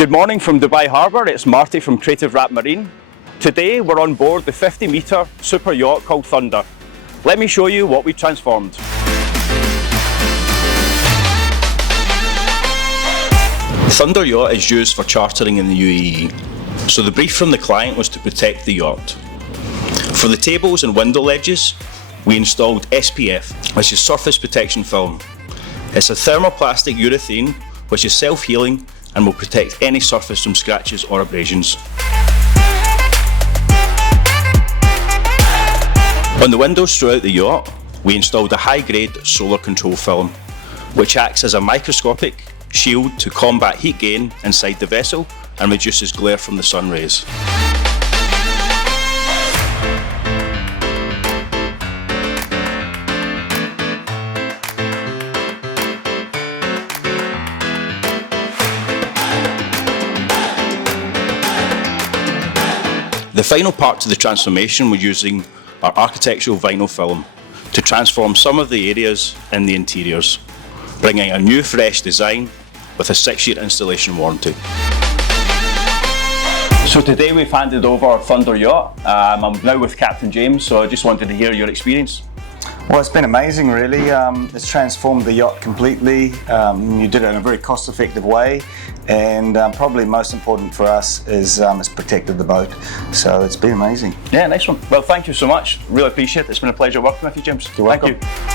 Good morning from Dubai Harbour, it's Marty from Creative Wrap Marine. Today we're on board the 50-metre super yacht called Thunder. Let me show you what we transformed. Thunder yacht is used for chartering in the UAE, so the brief from the client was to protect the yacht. For the tables and window ledges, we installed SPF, which is surface protection film. It's a thermoplastic urethane which is self-healing and will protect any surface from scratches or abrasions. On the windows throughout the yacht, we installed a high-grade solar control film, which acts as a microscopic shield to combat heat gain inside the vessel and reduces glare from the sun rays. The final part to the transformation was using our architectural vinyl film to transform some of the areas in the interiors, bringing a new fresh design with a 6-year installation warranty. So today we've handed over our Thunder yacht. I'm now with Captain James, so I just wanted to hear your experience. Well, it's been amazing really. It's transformed the yacht completely. You did it in a very cost-effective way, and probably most important for us is it's protected the boat. So it's been amazing. Yeah, nice one. Well, thank you so much. Really appreciate it. It's been a pleasure working with you, James. You're welcome. Thank you.